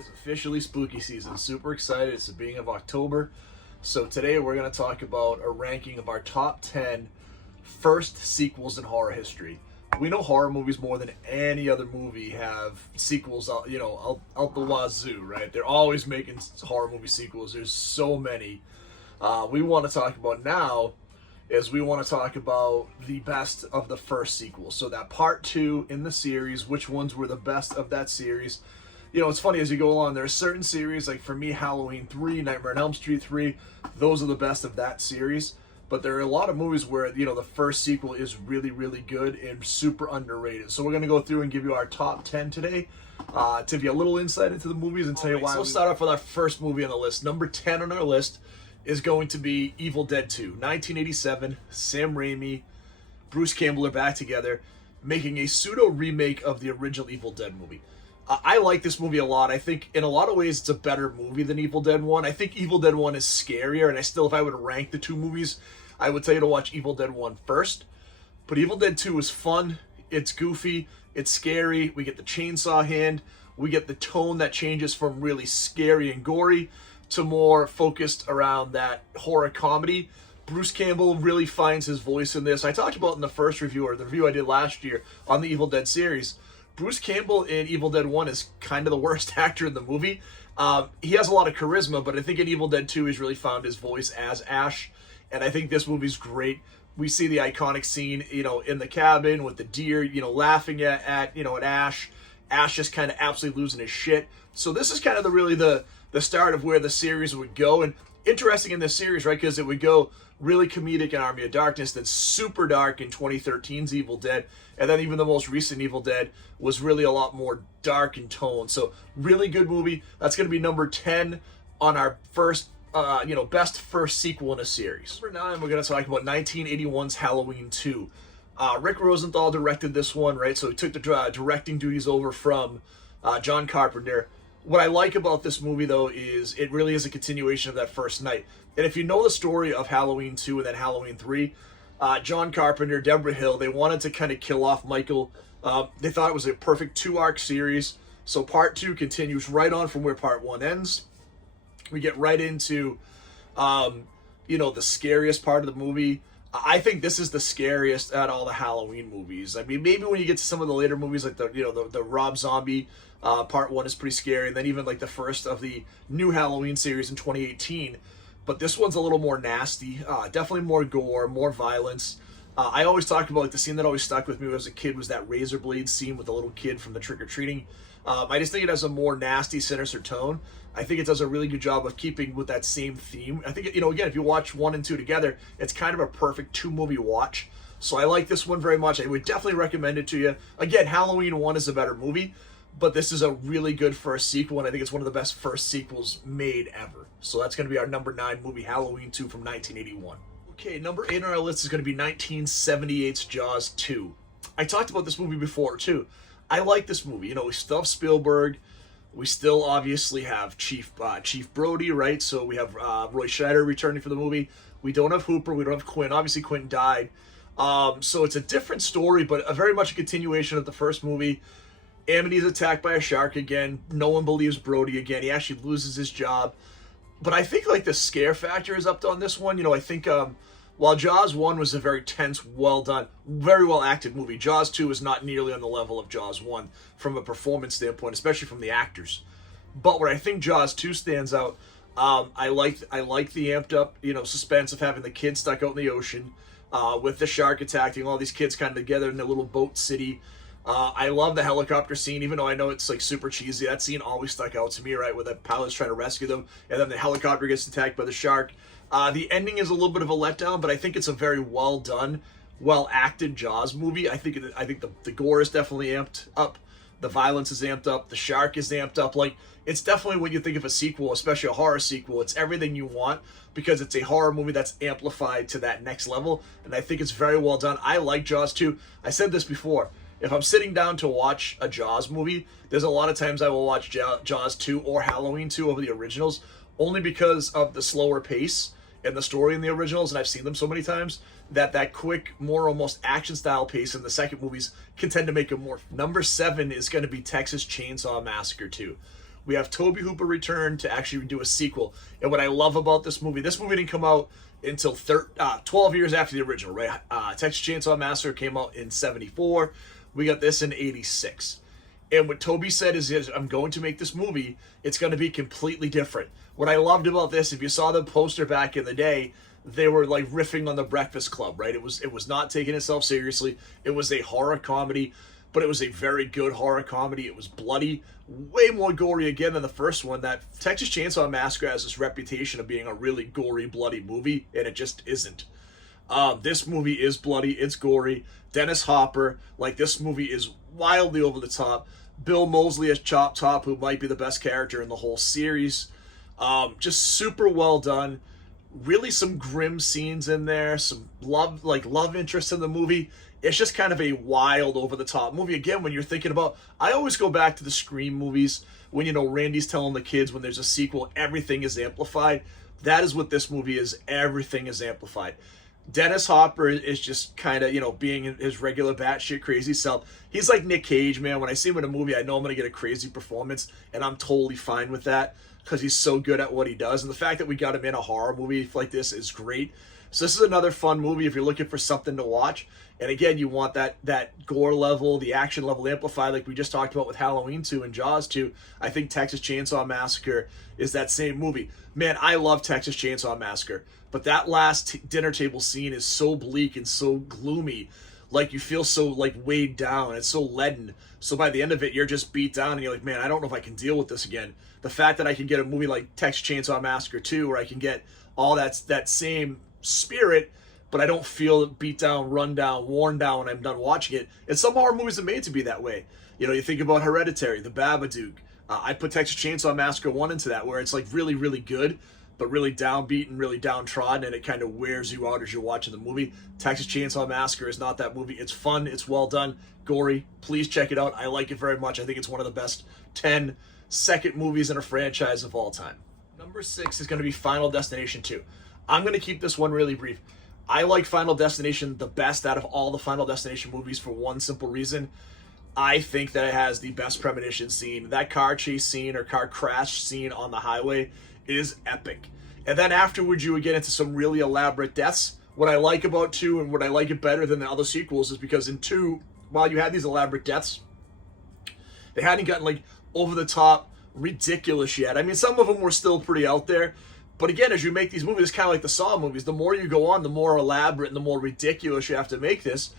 is officially spooky season. Super excited. It's the beginning of October. So today we're going to talk about a ranking of our top 10 first sequels in horror history. We know horror movies more than any other movie have sequels out, out the wazoo, right? They're always making horror movie sequels. There's so many. We want to talk about now is we want to talk about the best of the first sequel. So that part 2 in the series, which ones were the best of that series. It's funny as you go along, there are certain series, like for me, Halloween 3, Nightmare on Elm Street 3, those are the best of that series. But there are a lot of movies where, the first sequel is really, really good and super underrated. So we're going to go through and give you our top 10 today to give you a little insight into the movies and tell you why. So we'll start off with our first movie on the list. Number 10 on our list is going to be Evil Dead 2. 1987, Sam Raimi, Bruce Campbell are back together, making a pseudo-remake of the original Evil Dead movie. I like this movie a lot. I think in a lot of ways it's a better movie than Evil Dead 1. I think Evil Dead 1 is scarier, and if I would rank the two movies, I would tell you to watch Evil Dead 1 first. But Evil Dead 2 is fun, it's goofy, it's scary, we get the chainsaw hand, we get the tone that changes from really scary and gory to more focused around that horror comedy. Bruce Campbell really finds his voice in this. I talked about in the first review, or the review I did last year on the Evil Dead series, Bruce Campbell in Evil Dead 1 is kind of the worst actor in the movie. He has a lot of charisma, but I think in Evil Dead 2 he's really found his voice as Ash, and I think this movie's great. We see the iconic scene, in the cabin with the deer, laughing at Ash. Ash just kind of absolutely losing his shit. So this is kind of the start of where the series would go, and interesting in this series, right, because it would go really comedic in Army of Darkness, then super dark in 2013's Evil Dead, and then even the most recent Evil Dead was really a lot more dark in tone. So really good movie. That's going to be number 10 on our first, best first sequel in a series. Number 9, we're going to talk about 1981's Halloween 2. Rick Rosenthal directed this one, right? So he took the directing duties over from John Carpenter. What I like about this movie, though, is it really is a continuation of that first night. And if you know the story of Halloween 2 and then Halloween 3, John Carpenter, Deborah Hill, they wanted to kind of kill off Michael. They thought it was a perfect 2-arc series. So part 2 continues right on from where part 1 ends. We get right into, the scariest part of the movie. I think this is the scariest out of all the Halloween movies. I mean, maybe when you get to some of the later movies, like the Rob Zombie part 1 is pretty scary, and then even like the first of the new Halloween series in 2018. But this one's a little more nasty, definitely more gore, more violence. I always talk about, like, the scene that always stuck with me as a kid was that razor blade scene with the little kid from the trick-or-treating. I just think it has a more nasty, sinister tone. I think it does a really good job of keeping with that same theme. I think, again, if you watch 1 and 2 together, it's kind of a perfect 2-movie watch. So I like this one very much. I would definitely recommend it to you. Again, Halloween 1 is a better movie, but this is a really good first sequel, and I think it's one of the best first sequels made ever. So that's going to be our number 9 movie, Halloween 2 from 1981. Okay, number 8 on our list is going to be 1978's Jaws 2. I talked about this movie before, too. I like this movie. We still have Spielberg. We still obviously have Chief Brody, right? So we have Roy Scheider returning for the movie. We don't have Hooper. We don't have Quinn. Obviously, Quentin died. So it's a different story, but very much a continuation of the first movie. Amity's attacked by a shark again. No one believes Brody again. He actually loses his job. But I think the scare factor is up on this one. I think while Jaws 1 was a very tense, well done, very well acted movie, Jaws 2 is not nearly on the level of Jaws 1 from a performance standpoint, especially from the actors. But where I think Jaws 2 stands out, I like the amped up suspense of having the kids stuck out in the ocean with the shark attacking all these kids kind of together in their little boat city. I love the helicopter scene, even though I know it's super cheesy. That scene always stuck out to me, right, where the pilot's trying to rescue them, and then the helicopter gets attacked by the shark. The ending is a little bit of a letdown, but I think it's a very well done, well acted Jaws movie. I think the gore is definitely amped up, the violence is amped up, the shark is amped up. It's definitely when you think of a sequel, especially a horror sequel, it's everything you want because it's a horror movie that's amplified to that next level, and I think it's very well done. I like Jaws 2. I said this before. If I'm sitting down to watch a Jaws movie, there's a lot of times I will watch Jaws 2 or Halloween 2 over the originals, only because of the slower pace and the story in the originals, and I've seen them so many times, that quick, more almost action-style pace in the second movies can tend to make it more. Number 7 is going to be Texas Chainsaw Massacre 2. We have Tobe Hooper return to actually do a sequel. And what I love about this movie didn't come out until 12 years after the original, right? Texas Chainsaw Massacre came out in 74. We got this in 86. And what Toby said is, I'm going to make this movie. It's going to be completely different. What I loved about this, if you saw the poster back in the day, they were like riffing on The Breakfast Club, right? It was not taking itself seriously. It was a horror comedy, but it was a very good horror comedy. It was bloody, way more gory again than the first one. That Texas Chainsaw Massacre has this reputation of being a really gory, bloody movie, and it just isn't. This movie is bloody, it's gory. Dennis Hopper, like, this movie is wildly over the top. Bill Moseley as Chop Top, who might be the best character in the whole series. Just super well done. Really some grim scenes in there, some love interest in the movie. It's just kind of a wild, over-the-top movie. Again, when you're thinking about, I always go back to the Scream movies when, you know, Randy's telling the kids when there's a sequel, everything is amplified. That is what this movie is. Everything is amplified. Dennis Hopper is just kind of, you know, being his regular batshit crazy self. He's like Nick Cage, man. When I see him in a movie, I know I'm going to get a crazy performance, and I'm totally fine with that because he's so good at what he does. And the fact that we got him in a horror movie like this is great. So this is another fun movie if you're looking for something to watch. And again, you want that gore level, the action level amplified like we just talked about with Halloween 2 and Jaws 2. I think Texas Chainsaw Massacre is that same movie. Man, I love Texas Chainsaw Massacre. But that last dinner table scene is so bleak and so gloomy. Like, you feel so, like, weighed down. It's so leaden. So by the end of it, you're just beat down and you're like, man, I don't know if I can deal with this again. The fact that I can get a movie like Texas Chainsaw Massacre 2 where I can get all that same spirit, but I don't feel beat down, run down, worn down when I'm done watching it. And some horror movies are made to be that way. You know, you think about Hereditary, The Babadook. I put Texas Chainsaw Massacre 1 into that, where it's like really, really good, but really downbeat and really downtrodden, and it kind of wears you out as you're watching the movie. Texas Chainsaw Massacre is not that movie. It's fun, it's well done, gory. Please check it out. I like it very much. I think it's one of the best 10 second movies in a franchise of all time. Number 6 is going to be Final Destination 2. I'm going to keep this one really brief. I like Final Destination the best out of all the Final Destination movies for one simple reason. I think that it has the best premonition scene. That car chase scene or car crash scene on the highway is epic. And then afterwards you would get into some really elaborate deaths. What I like about 2 and what I like it better than the other sequels is because in 2, while you had these elaborate deaths, they hadn't gotten like over the top ridiculous yet. I mean, some of them were still pretty out there. But again, as you make these movies, it's kind of like the Saw movies. The more you go on, the more elaborate and the more ridiculous you have to make this.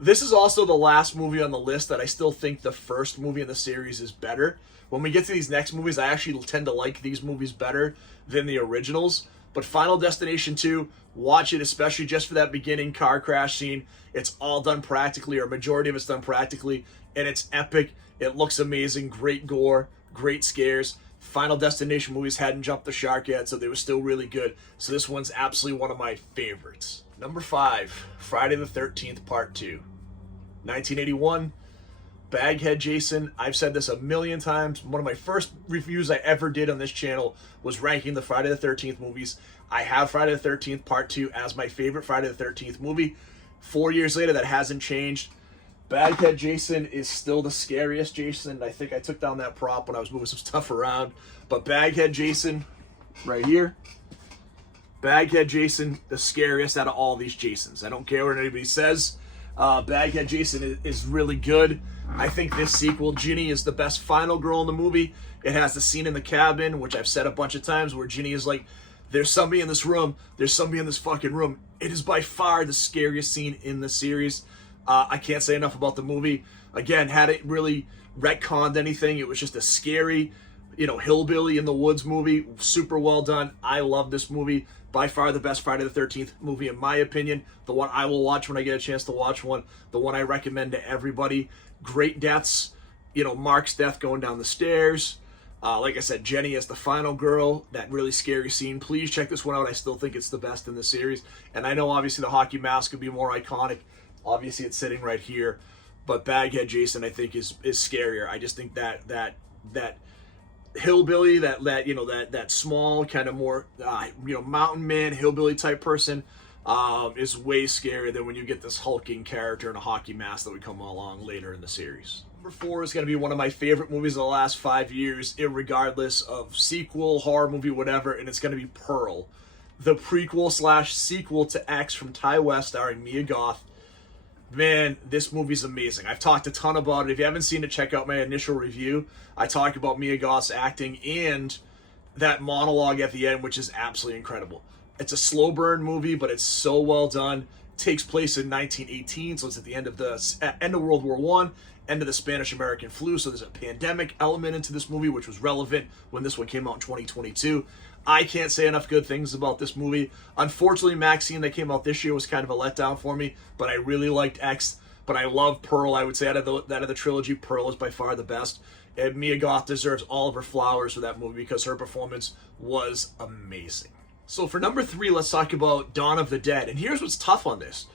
This is also the last movie on the list that I still think the first movie in the series is better. When we get to these next movies, I actually tend to like these movies better than the originals. But Final Destination 2, watch it, especially just for that beginning car crash scene. It's all done practically, or a majority of it's done practically, and it's epic. It looks amazing, great gore, great scares. Final Destination movies hadn't jumped the shark yet, so they were still really good. So this one's absolutely one of my favorites. Number 5, Friday the 13th Part 2. 1981, Baghead Jason. I've said this a million times. One of my first reviews I ever did on this channel was ranking the Friday the 13th movies. I have Friday the 13th Part 2 as my favorite Friday the 13th movie. 4 years later, that hasn't changed. Baghead Jason is still the scariest Jason. I think I took down that prop when I was moving some stuff around. But Baghead Jason, right here. Baghead Jason, the scariest out of all these Jasons. I don't care what anybody says. Baghead Jason is really good. I think this sequel, Ginny, is the best final girl in the movie. It has the scene in the cabin, which I've said a bunch of times, where Ginny is like, there's somebody in this room. There's somebody in this fucking room. It is by far the scariest scene in the series. I can't say enough about the movie. Again, had it really retconned anything, it was just a scary, you know, hillbilly in the woods movie. Super well done. I love this movie. By far the best Friday the 13th movie, in my opinion. The one I will watch when I get a chance to watch one. The one I recommend to everybody. Great deaths. You know, Mark's death going down the stairs. Like I said, Jenny as the final girl. That really scary scene. Please check this one out. I still think it's the best in the series. And I know, obviously, the hockey mask could be more iconic. Obviously, it's sitting right here. But Baghead Jason, I think, is scarier. I just think that hillbilly, that small kind of more mountain man hillbilly type person is way scarier than when you get this hulking character in a hockey mask that would come along later in the series. Number 4 is going to be one of my favorite movies of the last 5 years, irregardless of sequel, horror movie, whatever, and it's going to be Pearl, the prequel slash sequel to X from Ty West starring Mia Goth. Man, this movie's amazing. I've talked a ton about it. If you haven't seen it, check out my initial review. I talk about Mia Goth's acting and that monologue at the end, which is absolutely incredible. It's a slow burn movie, but it's so well done. It takes place in 1918, so it's at the end of World War One, end of the Spanish-American flu. So there's a pandemic element into this movie, which was relevant when this one came out in 2022. I can't say enough good things about this movie. Unfortunately, Maxine that came out this year was kind of a letdown for me, but I really liked X. But I love Pearl. I would say out of the trilogy, Pearl is by far the best. And Mia Goth deserves all of her flowers for that movie because her performance was amazing. So for number 3, let's talk about Dawn of the Dead. And here's what's tough on this.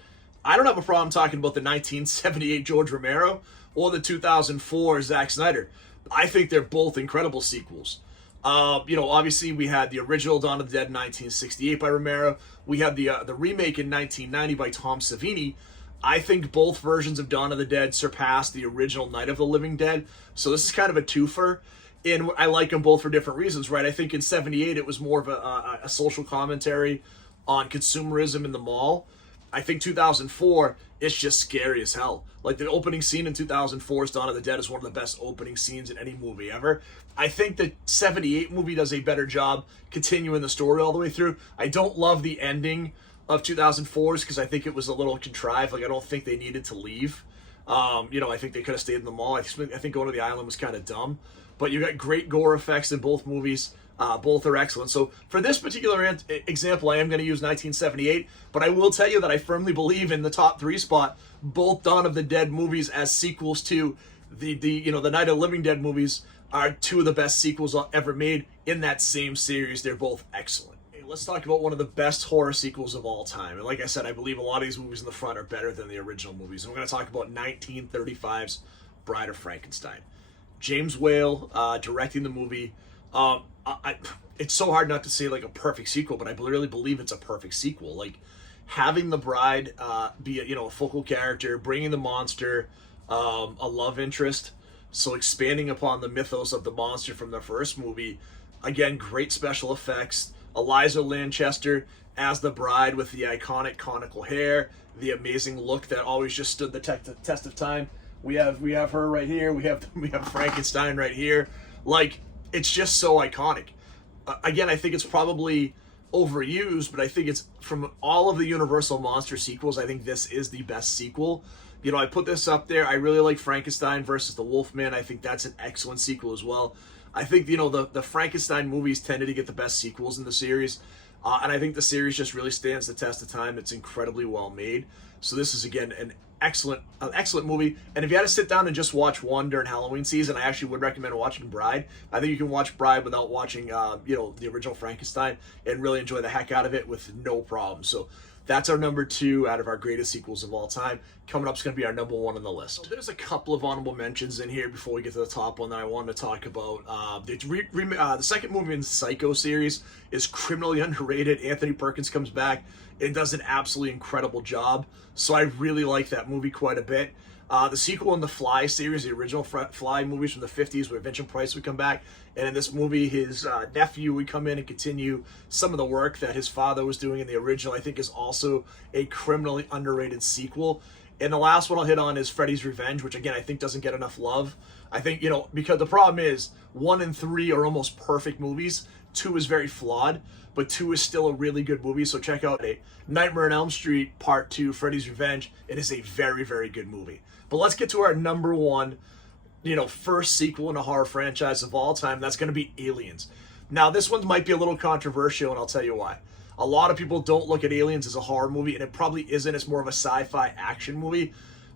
I don't have a problem talking about the 1978 George Romero or the 2004 Zack Snyder. I think they're both incredible sequels. Obviously we had the original Dawn of the Dead in 1968 by Romero. We had the remake in 1990 by Tom Savini. I think both versions of Dawn of the Dead surpassed the original Night of the Living Dead. So this is kind of a twofer. And I like them both for different reasons, right? I think in 78 it was more of a social commentary on consumerism in the mall. I think 2004, it's just scary as hell. Like the opening scene in 2004's Dawn of the Dead is one of the best opening scenes in any movie ever. I think the 78 movie does a better job continuing the story all the way through. I don't love the ending of 2004's because I think it was a little contrived. Like I don't think they needed to leave. I think they could have stayed in the mall. I think going to the island was kind of dumb. But you got great gore effects in both movies. Both are excellent. So for this particular example, I am going to use 1978, but I will tell you that I firmly believe in the top 3 spot, both Dawn of the Dead movies as sequels to the Night of the Living Dead movies are 2 of the best sequels ever made in that same series. They're both excellent. Hey, let's talk about one of the best horror sequels of all time. And like I said, I believe a lot of these movies in the front are better than the original movies. And we're going to talk about 1935's Bride of Frankenstein. James Whale directing the movie. It's so hard not to say like a perfect sequel, but I really believe it's a perfect sequel. Like having the bride be a focal character, bringing the monster a love interest, so expanding upon the mythos of the monster from the first movie. Again, great special effects. Eliza Lanchester as the bride with the iconic conical hair, the amazing look that always just stood the test of time. We have her right here. We have Frankenstein right here. Like, it's just so iconic. Again, I think it's probably overused, but I think it's from all of the Universal Monster sequels, I think this is the best sequel. I put this up there. I really like Frankenstein versus the Wolfman. I think that's an excellent sequel as well. I think, the Frankenstein movies tended to get the best sequels in the series. And I think the series just really stands the test of time. It's incredibly well made. So this is, again, an excellent movie. And if you had to sit down and just watch one during Halloween season, I actually would recommend watching Bride. I think you can watch Bride without watching, the original Frankenstein and really enjoy the heck out of it with no problem. So that's our number 2 out of our greatest sequels of all time. Coming up is going to be our number 1 on the list. So there's a couple of honorable mentions in here before we get to the top one that I wanted to talk about. The second movie in the Psycho series is criminally underrated. Anthony Perkins comes back and does an absolutely incredible job. So I really like that movie quite a bit. The sequel in the Fly series, the original Fly movies from the 50s where Vincent Price would come back. And in this movie, his nephew would come in and continue some of the work that his father was doing in the original. I think is also a criminally underrated sequel. And the last one I'll hit on is Freddy's Revenge, which again, I think doesn't get enough love. I think, because the problem is 1 and 3 are almost perfect movies. 2 is very flawed, but 2 is still a really good movie. So check out Nightmare on Elm Street Part 2, Freddy's Revenge. It is a very, very good movie. But let's get to our number 1, first sequel in a horror franchise of all time. That's going to be Aliens. Now, this one might be a little controversial, and I'll tell you why. A lot of people don't look at Aliens as a horror movie, and it probably isn't. It's more of a sci-fi action movie.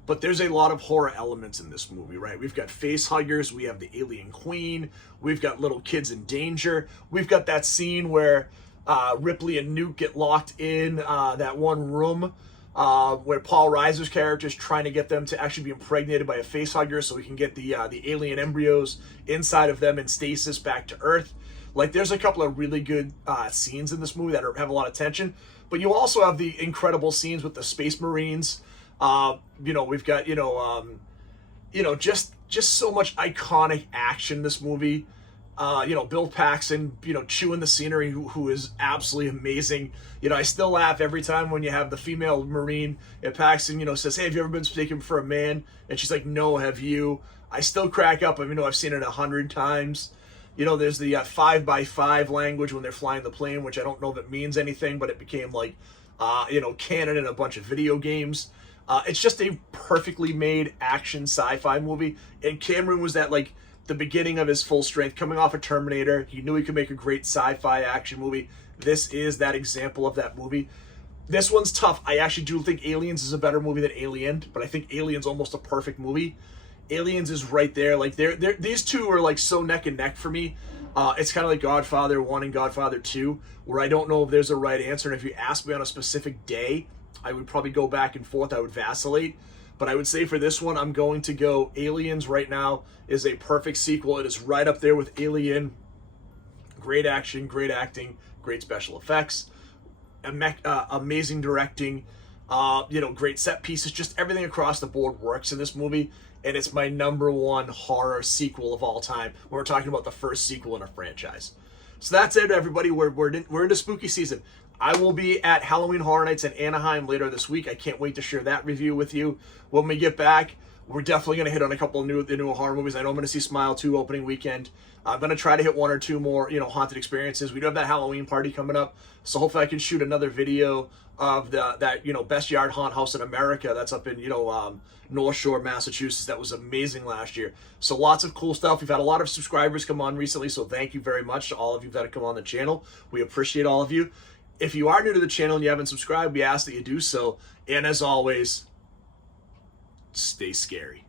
But there's a lot of horror elements in this movie, right? We've got face huggers. We have the alien queen. We've got little kids in danger. We've got that scene where Ripley and Newt get locked in that one room where Paul Reiser's character is trying to get them to actually be impregnated by a face hugger so we can get the alien embryos inside of them in stasis back to Earth. Like, there's a couple of really good scenes in this movie that have a lot of tension. But you also have the incredible scenes with the Space Marines. We've got, just just so much iconic action in this movie. Bill Paxton, chewing the scenery, who is absolutely amazing. I still laugh every time when you have the female Marine, and Paxton, says, "Hey, have you ever been mistaken for a man?" And she's like, "No, have you?" I still crack up. I've seen it 100 times. There's the 5x5 language when they're flying the plane, which I don't know if it means anything, but it became like, canon in a bunch of video games. It's just a perfectly made action sci-fi movie. And Cameron was at like the beginning of his full strength, coming off of Terminator. He knew he could make a great sci-fi action movie. This is that example of that movie. This one's tough. I actually do think Aliens is a better movie than Alien, but I think Alien's almost a perfect movie. Aliens is right there. Like these two are like so neck and neck for me. It's kind of like Godfather 1 and Godfather 2, where I don't know if there's a right answer. And if you ask me on a specific day, I would probably go back and forth. I would vacillate. But I would say for this one, I'm going to go Aliens right now is a perfect sequel. It is right up there with Alien. Great action, great acting, great special effects, amazing directing, great set pieces. Just everything across the board works in this movie. And it's my #1 horror sequel of all time. We're talking about the first sequel in a franchise. So that's it, everybody. We're into spooky season. I will be at Halloween Horror Nights in Anaheim later this week. I can't wait to share that review with you. When we get back, we're definitely going to hit on a couple of the new horror movies. I know I'm going to see Smile 2 opening weekend. I'm going to try to hit 1 or 2 more, haunted experiences. We do have that Halloween party coming up, so hopefully I can shoot another video of that best yard haunt house in America that's up in North Shore, Massachusetts. That was amazing last year. So lots of cool stuff. We've had a lot of subscribers come on recently, so thank you very much to all of you that have come on the channel. We appreciate all of you. If you are new to the channel and you haven't subscribed, we ask that you do so. And as always, stay scary.